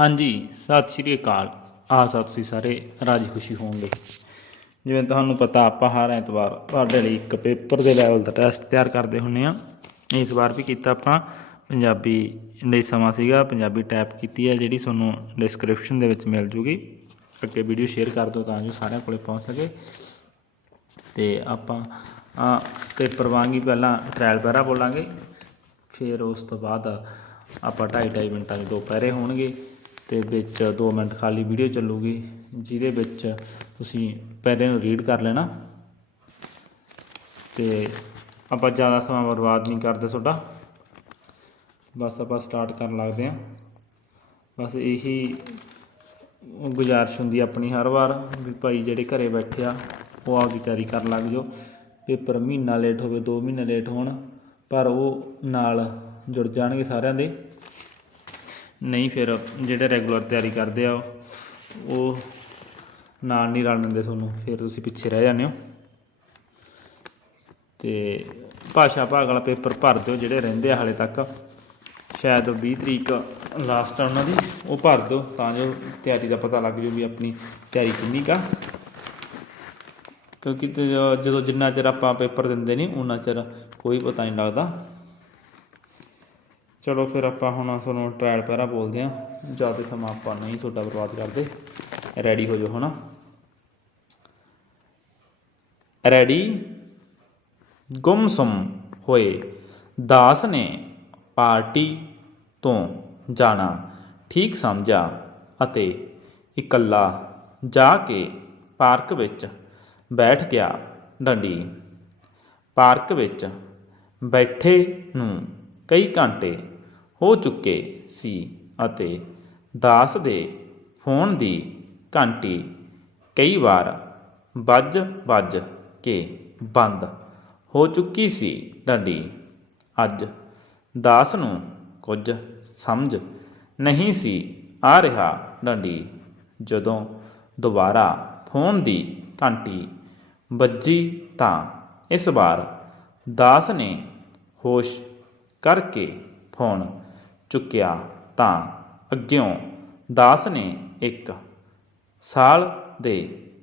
ਹਾਂਜੀ, ਸਤਿ ਸ਼੍ਰੀ ਅਕਾਲ। ਆਸ ਤੁਸੀਂ ਸਾਰੇ ਰਾਜੀ ਖੁਸ਼ੀ ਹੋਵੋਗੇ। ਜਿਵੇਂ ਤੁਹਾਨੂੰ ਪਤਾ, ਆਪਾਂ ਹਰ ਐਤਵਾਰ ਤੁਹਾਡੇ ਲਈ ਇੱਕ ਪੇਪਰ ਦੇ ਲੈਵਲ ਦਾ ਟੈਸਟ ਤਿਆਰ ਕਰਦੇ ਹੁੰਨੇ ਆ। ਇਸ ਵਾਰ ਵੀ ਕੀਤਾ ਆਪਾਂ। ਪੰਜਾਬੀ ਲਈ ਸਮਾਂ ਸੀਗਾ, ਪੰਜਾਬੀ ਟੈਪ ਕੀਤੀ ਹੈ, ਜਿਹੜੀ ਤੁਹਾਨੂੰ ਡਿਸਕ੍ਰਿਪਸ਼ਨ ਦੇ ਵਿੱਚ ਮਿਲ ਜੂਗੀ। ਅੱਗੇ ਵੀਡੀਓ ਸ਼ੇਅਰ ਕਰ ਦਿਓ ਤਾਂ ਜੋ ਸਾਰਿਆਂ ਕੋਲੇ ਪਹੁੰਚ ਸਕੇ। ਤੇ ਆਪਾਂ ਆ ਪੇਪਰ ਵਾਂਗੀ ਪਹਿਲਾਂ ਟ੍ਰਾਇਲ ਪੈਰਾ ਬੋਲਾਂਗੇ। ਫਿਰ ਉਸ ਤੋਂ ਬਾਅਦ ਆਪਾਂ ਢਾਈ ਢਾਈ ਮਿੰਟਾਂ ਦੇ ਦੋ ਪੈਰੇ ਹੋਣਗੇ। ਤੇ ਵਿੱਚ 2 ਮਿੰਟ ਖਾਲੀ ਵੀਡੀਓ ਚੱਲੂਗੀ, ਜਿਹਦੇ ਵਿੱਚ ਤੁਸੀਂ ਪੈਰੇ ਨੂੰ ਰੀਡ ਕਰ ਲੈਣਾ। ਤੇ ਆਪਾਂ ਜ਼ਿਆਦਾ ਸਮਾਂ ਬਰਬਾਦ ਨਹੀਂ ਕਰਦੇ ਤੁਹਾਡਾ। ਬਸ ਆਪਾਂ ਸਟਾਰਟ ਕਰਨ ਲੱਗਦੇ ਹਾਂ। ਬਸ ਇਹੀ ਗੁਜ਼ਾਰਿਸ਼ ਹੁੰਦੀ ਆਪਣੀ ਹਰ ਵਾਰ, ਵੀ ਭਾਈ ਜਿਹੜੇ ਘਰੇ ਬੈਠੇ ਆ, ਉਹ ਆਪਦੀ ਤਿਆਰੀ ਕਰਨ ਲੱਗ ਜਾਓ। ਪੇਪਰ ਮਹੀਨਾ ਲੇਟ ਹੋਵੇ 2 ਮਹੀਨੇ ਲੇਟ ਹੋਣ, ਪਰ ਉਹ ਨਾਲ ਜੁੜ ਜਾਣਗੇ ਸਾਰਿਆਂ ਦੇ। ਨਹੀਂ ਫਿਰ ਜਿਹੜੇ ਰੈਗੂਲਰ ਤਿਆਰੀ ਕਰਦੇ ਆ ਉਹ ਨਾਲ ਨਹੀਂ ਰਲ ਦਿੰਦੇ ਤੁਹਾਨੂੰ, ਫਿਰ ਤੁਸੀਂ ਪਿੱਛੇ ਰਹਿ ਜਾਂਦੇ ਹੋ। ਤੇ ਭਾਸ਼ਾ ਭਾਗ ਵਾਲਾ ਪੇਪਰ ਭਰ ਦਿਓ ਜਿਹੜੇ ਰਹਿੰਦੇ ਆ ਹਾਲੇ ਤੱਕ। ਸ਼ਾਇਦ 20 ਤਰੀਕ ਲਾਸਟ ਆ ਉਹਨਾਂ ਦੀ, ਉਹ ਭਰ ਦਿਓ, ਤਾਂ ਜੋ ਤਿਆਰੀ ਦਾ ਪਤਾ ਲੱਗ ਜਾਊ ਵੀ ਆਪਣੀ ਤਿਆਰੀ ਕਿੰਨੀ ਕਾ ਕਿਉਂਕਿ ਜਦੋਂ ਜਿੰਨਾ ਚਿਰ ਆਪਾਂ ਪੇਪਰ ਦਿੰਦੇ ਨਹੀਂ, ਉਹਨਾਂ ਚਿਰ ਕੋਈ ਪਤਾ ਨਹੀਂ ਲੱਗਦਾ। ਚਲੋ ਫਿਰ ਆਪਾਂ ਹੁਣ ਤੁਹਾਨੂੰ ਟ੍ਰਾਇਲ ਪੈਰਾ ਬੋਲਦੇ ਹਾਂ। ਜ਼ਿਆਦਾ ਸਮਾਂ ਆਪਾਂ ਨਹੀਂ ਤੁਹਾਡਾ ਬਰਬਾਦ ਕਰਦੇ ਰੈਡੀ ਹੋ ਜਾਓ ਹੁਣ ਰੈਡੀ ਗੁੰਮਸੁਮ ਹੋਏ। ਦਾਸ ਨੇ ਪਾਰਟੀ ਤੋਂ ਜਾਣਾ, ਠੀਕ ਸਮਝਿਆ ਅਤੇ ਇਕੱਲਾ ਜਾ ਕੇ ਪਾਰਕ ਵਿੱਚ ਬੈਠ ਗਿਆ ਡੰਡੀ। ਪਾਰਕ ਵਿੱਚ ਬੈਠੇ ਨੂੰ ਕਈ ਘੰਟੇ ਹੋ ਚੁੱਕੇ ਸੀ ਅਤੇ ਦਾਸ ਦੇ ਫੋਨ ਦੀ ਘੰਟੀ ਕਈ ਵਾਰ ਵੱਜ ਵੱਜ ਕੇ ਬੰਦ ਹੋ ਚੁੱਕੀ ਸੀ ਡੰਡੀ। ਅੱਜ ਦਾਸ ਨੂੰ ਕੁਝ ਸਮਝ ਨਹੀਂ ਸੀ ਆ ਰਿਹਾ ਡੰਡੀ। ਜਦੋਂ ਦੁਬਾਰਾ ਫੋਨ ਦੀ ਘੰਟੀ ਵੱਜੀ ਤਾਂ ਇਸ ਵਾਰ ਦਾਸ ਨੇ ਹੋਸ਼ ਕਰਕੇ ਫੋਨ ਚੁੱਕਿਆ ਤਾਂ ਅੱਗਿਓਂ ਦਾਸ ਨੇ ਇੱਕ ਸਾਲ ਦੇ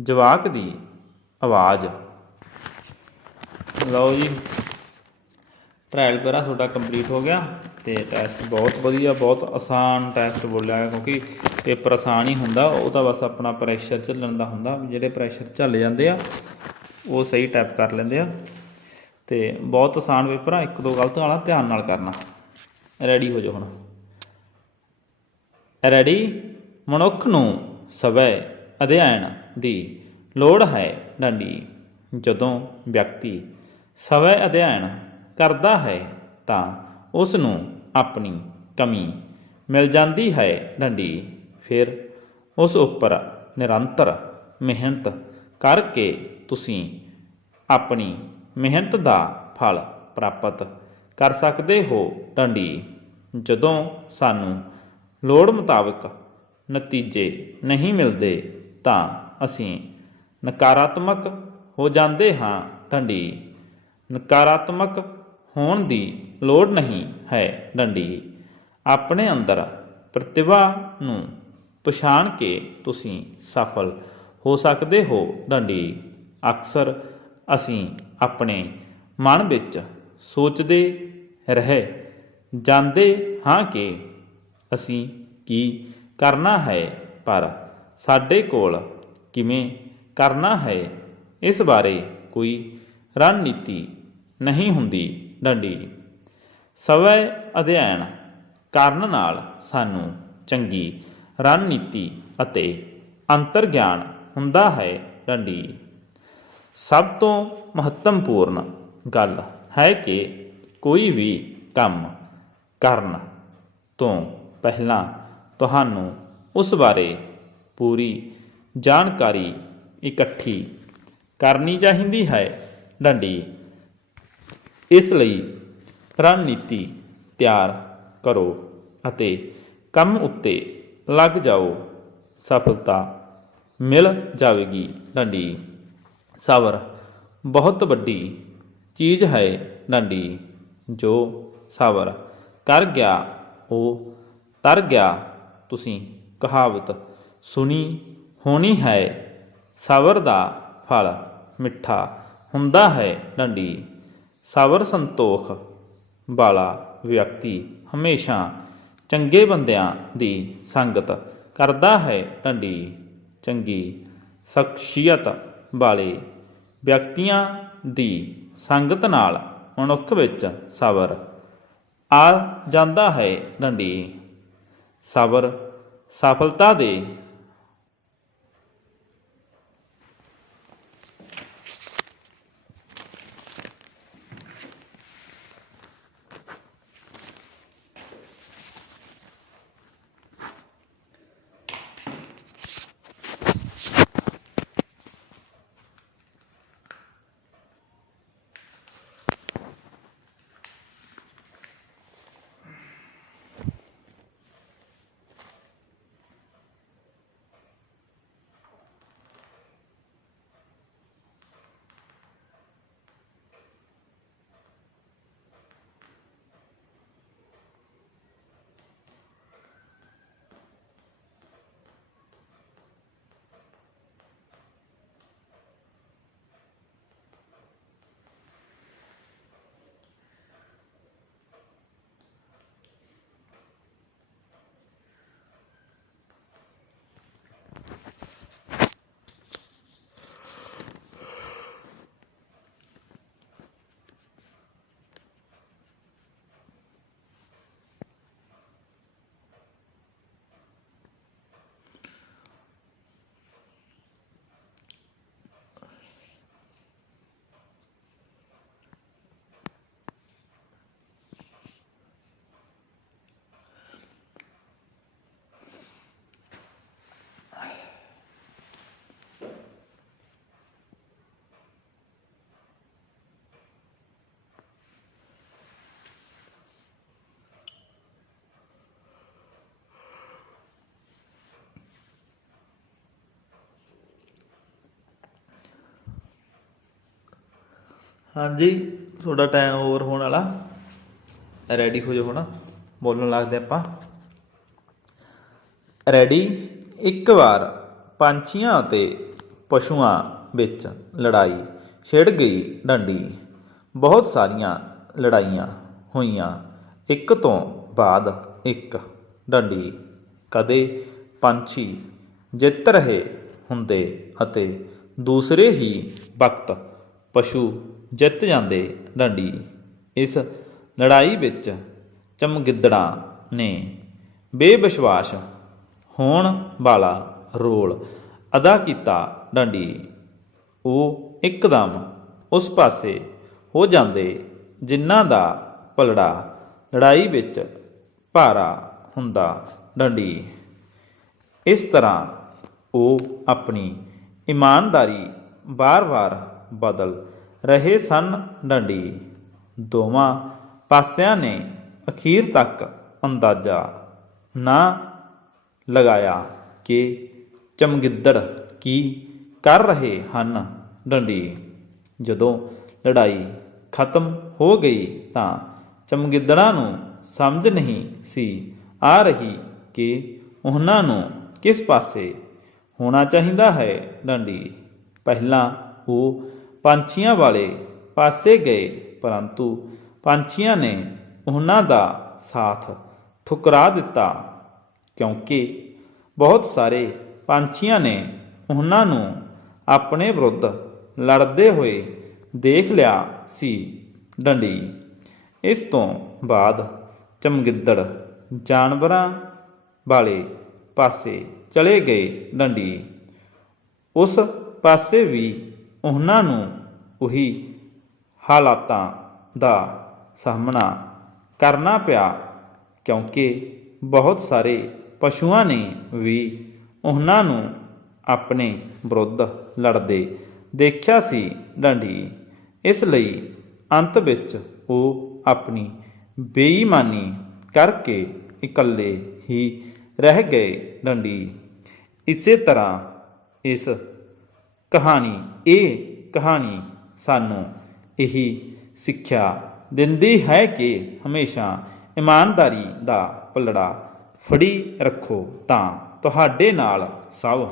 ਜਵਾਕ ਦੀ ਆਵਾਜ਼। ਲਓ ਜੀ ਟ੍ਰਾਇਲ ਪੇਰਾ ਤੁਹਾਡਾ ਕੰਪਲੀਟ ਹੋ ਗਿਆ ਤੇ ਟੈਸਟ ਬਹੁਤ ਵਧੀਆ, ਬਹੁਤ ਆਸਾਨ ਟੈਸਟ ਬੋਲਿਆ ਗਿਆ ਕਿਉਂਕਿ ਪੇਪਰ ਆਸਾਨ ਹੀ ਹੁੰਦਾ, ਉਹ ਤਾਂ ਬਸ ਆਪਣਾ ਪ੍ਰੈਸ਼ਰ ਝੱਲਣ ਦਾ ਹੁੰਦਾ, ਜਿਹੜੇ ਪ੍ਰੈਸ਼ਰ ਝੱਲ ਜਾਂਦੇ ਆ, ਉਹ ਸਹੀ ਟਾਈਪ ਕਰ ਲੈਂਦੇ ਆ। ਤੇ ਬਹੁਤ ਆਸਾਨ ਪੇਪਰ ਆ, ਇੱਕ ਦੋ ਗਲਤ ਵਾਲਾ ਧਿਆਨ ਨਾਲ ਕਰਨਾ। ਰੈਡੀ ਹੋ ਜਾਓ ਹੁਣ। ਰੈਡੀ ਮਨੁੱਖ ਨੂੰ ਸਵੈ ਅਧਿਐਨ ਦੀ ਲੋੜ ਹੈ ਡੰਡੀ। ਜਦੋਂ ਵਿਅਕਤੀ ਸਵੈ ਅਧਿਐਨ ਕਰਦਾ ਹੈ ਤਾਂ ਉਸ ਨੂੰ ਆਪਣੀ ਕਮੀ ਮਿਲ ਜਾਂਦੀ ਹੈ ਡੰਡੀ। ਫਿਰ ਉਸ ਉੱਪਰ ਨਿਰੰਤਰ ਮਿਹਨਤ ਕਰਕੇ ਤੁਸੀਂ ਆਪਣੀ ਮਿਹਨਤ ਦਾ ਫਲ ਪ੍ਰਾਪਤ ਕਰ ਸਕਦੇ ਹੋ ਡੰਡੀ? ਜਦੋਂ ਸਾਨੂੰ ਲੋੜ ਮੁਤਾਬਕ ਨਤੀਜੇ ਨਹੀਂ ਮਿਲਦੇ ਤਾਂ ਅਸੀਂ ਨਕਾਰਾਤਮਕ ਹੋ ਜਾਂਦੇ ਹਾਂ ਡੰਡੀ। ਨਕਾਰਾਤਮਕ ਹੋਣ ਦੀ ਲੋੜ ਨਹੀਂ ਹੈ ਡੰਡੀ। ਆਪਣੇ ਅੰਦਰ ਪ੍ਰਤਿਭਾ ਨੂੰ ਪਛਾਣ ਕੇ ਤੁਸੀਂ ਸਫਲ ਹੋ ਸਕਦੇ ਹੋ ਡੰਡੀ। ਅਕਸਰ ਅਸੀਂ ਆਪਣੇ ਮਨ ਵਿੱਚ ਸੋਚਦੇ ਰਹਿ, ਜਾਂਦੇ ਹਾਂ ਕਿ ਅਸੀਂ ਕੀ ਕਰਨਾ ਹੈ, ਪਰ ਸਾਡੇ ਕੋਲ ਕਿਵੇਂ ਕਰਨਾ ਹੈ, ਇਸ ਬਾਰੇ ਕੋਈ ਰਣਨੀਤੀ ਨਹੀਂ ਹੁੰਦੀ ਡੰਡੀ। ਸਵੈ ਅਧਿਐਨ ਕਰਨ ਨਾਲ ਸਾਨੂੰ ਚੰਗੀ ਰਣਨੀਤੀ ਅਤੇ ਅੰਤਰ ਗਿਆਨ ਹੁੰਦਾ ਹੈ ਡੰਡੀ। ਸਭ ਤੋਂ ਮਹੱਤਵਪੂਰਨ ਗੱਲ ਹੈ ਕਿ ਕੋਈ ਵੀ ਕੰਮ ਕਰਨ ਤੋਂ ਪਹਿਲਾਂ ਤੁਹਾਨੂੰ ਉਸ ਬਾਰੇ ਪੂਰੀ ਜਾਣਕਾਰੀ ਇਕੱਠੀ ਕਰਨੀ ਚਾਹੀਦੀ ਹੈ। ਡੰਡੀ, ਇਸ ਲਈ ਰਣਨੀਤੀ ਤਿਆਰ ਕਰੋ ਅਤੇ ਕੰਮ ਉੱਤੇ ਲੱਗ ਜਾਓ। ਸਫਲਤਾ ਮਿਲ ਜਾਵੇਗੀ। ਡੰਡੀ, ਸਬਰ ਬਹੁਤ ਵੱਡੀ ਚੀਜ਼ ਹੈ ਡੰਡੀ, ਜੋ ਸਬਰ ਕਰ ਗਿਆ ਉਹ, ਤਰ ਗਿਆ ਤੁਸੀਂ, ਕਹਾਵਤ ਸੁਣੀ ਹੋਣੀ ਹੈ। ਸਬਰ ਦਾ ਫਲ ਮਿੱਠਾ ਹੁੰਦਾ ਹੈ ਡੰਡੀ। ਸਬਰ ਸੰਤੋਖ ਵਾਲਾ ਵਿਅਕਤੀ ਹਮੇਸ਼ਾ ਚੰਗੇ ਬੰਦਿਆਂ ਦੀ ਸੰਗਤ ਕਰਦਾ ਹੈ ਡੰਡੀ। ਚੰਗੀ ਸ਼ਖਸੀਅਤ ਵਾਲੇ ਵਿਅਕਤੀਆਂ ਦੀ ਸੰਗਤ ਨਾਲ ਮਨੁੱਖ ਵਿੱਚ ਸਬਰ। ਆ ਜਾਂਦਾ ਹੈ ਡੰਡੀ। ਸਬਰ ਸਫਲਤਾ ਦੇ ਹਾਂਜੀ, ਤੁਹਾਡਾ ਟਾਈਮ ਓਵਰ ਹੋਣ ਵਾਲਾ। ਰੈਡੀ ਹੋ ਜਾਓ ਹੁਣ। ਬੋਲਣ ਲੱਗਦੇ ਆਪਾਂ। ਰੈਡੀ ਇੱਕ ਵਾਰ ਪੰਛੀਆਂ ਅਤੇ ਪਸ਼ੂਆਂ ਵਿੱਚ ਲੜਾਈ ਛਿੜ ਗਈ ਡੰਡੀ। ਬਹੁਤ ਸਾਰੀਆਂ ਲੜਾਈਆਂ ਹੋਈਆਂ। ਇੱਕ ਤੋਂ ਬਾਅਦ ਇੱਕ ਡੰਡੀ। ਕਦੇ ਪੰਛੀ ਜਿੱਤ ਰਹੇ ਹੁੰਦੇ ਅਤੇ ਦੂਸਰੇ ਹੀ ਵਕਤ ਪਸ਼ੂ ਜਿੱਤ ਜਾਂਦੇ ਡੰਡੀ। ਇਸ ਲੜਾਈ ਵਿੱਚ ਚਮਗਿੱਦੜਾਂ ਨੇ ਬੇਵਿਸ਼ਵਾਸ ਹੋਣ ਵਾਲਾ ਰੋਲ ਅਦਾ ਕੀਤਾ ਡੰਡੀ। ਉਹ ਇੱਕਦਮ ਉਸ ਪਾਸੇ ਹੋ ਜਾਂਦੇ ਜਿਨ੍ਹਾਂ ਦਾ ਪਲੜਾ ਲੜਾਈ ਵਿੱਚ ਭਾਰਾ ਹੁੰਦਾ ਡੰਡੀ। ਇਸ ਤਰ੍ਹਾਂ ਉਹ ਆਪਣੀ ਇਮਾਨਦਾਰੀ ਵਾਰ-ਵਾਰ ਬਦਲ ਰਹੇ ਸਨ ਡੰਡੀ। ਦੋਵਾਂ ਪਾਸਿਆਂ ਨੇ ਅਖੀਰ ਤੱਕ ਅੰਦਾਜ਼ਾ ਨਾ ਲਗਾਇਆ ਕਿ ਚਮਗਿੱਦੜ ਕੀ ਕਰ ਰਹੇ ਹਨ ਡੰਡੀ। ਜਦੋਂ ਲੜਾਈ ਖਤਮ ਹੋ ਗਈ ਤਾਂ ਚਮਗਿੱਦੜਾਂ ਨੂੰ ਸਮਝ ਨਹੀਂ ਸੀ ਆ ਰਹੀ ਕਿ ਉਹਨਾਂ ਨੂੰ ਕਿਸ ਪਾਸੇ ਹੋਣਾ ਚਾਹੀਦਾ ਹੈ ਡੰਡੀ। ਪਹਿਲਾਂ ਉਹ ਪੰਛੀਆਂ ਵਾਲੇ ਪਾਸੇ ਗਏ, ਪਰੰਤੂ ਪੰਛੀਆਂ ਨੇ ਉਹਨਾਂ ਦਾ ਸਾਥ ਠੁਕਰਾ ਦਿੱਤਾ, ਕਿਉਂਕਿ ਬਹੁਤ ਸਾਰੇ ਪੰਛੀਆਂ ਨੇ ਉਹਨਾਂ ਨੂੰ ਆਪਣੇ ਵਿਰੁੱਧ ਲੜਦੇ ਹੋਏ ਦੇਖ ਲਿਆ ਸੀ ਡੰਡੀ। ਇਸ ਤੋਂ ਬਾਅਦ ਚਮਗਿੱਦੜ ਜਾਨਵਰਾਂ ਵਾਲੇ ਪਾਸੇ ਚਲੇ ਗਏ ਡੰਡੀ। ਉਸ ਪਾਸੇ ਵੀ ਉਹਨਾਂ ਨੂੰ ਉਹੀ ਹਾਲਾਤਾਂ ਦਾ ਸਾਹਮਣਾ ਕਰਨਾ ਪਿਆ, ਕਿਉਂਕਿ ਬਹੁਤ ਸਾਰੇ ਪਸ਼ੂਆਂ ਨੇ ਵੀ ਉਹਨਾਂ ਨੂੰ ਆਪਣੇ ਵਿਰੁੱਧ ਲੜਦੇ ਦੇਖਿਆ ਸੀ ਡੰਡੀ। ਇਸ ਲਈ ਅੰਤ ਵਿੱਚ ਉਹ ਆਪਣੀ ਬੇਈਮਾਨੀ ਕਰਕੇ ਇਕੱਲੇ ਹੀ ਰਹਿ ਗਏ ਡੰਡੀ। ਇਸੇ ਤਰ੍ਹਾਂ ਇਸ ਕਹਾਣੀ, ਇਹ ਕਹਾਣੀ ਸਾਨੂੰ ਇਹੀ ਸਿੱਖਿਆ ਦਿੰਦੀ ਹੈ ਕਿ ਹਮੇਸ਼ਾ ਇਮਾਨਦਾਰੀ ਦਾ ਪਲੜਾ ਫੜੀ ਰੱਖੋ ਤਾਂ ਤੁਹਾਡੇ ਨਾਲ ਸਭ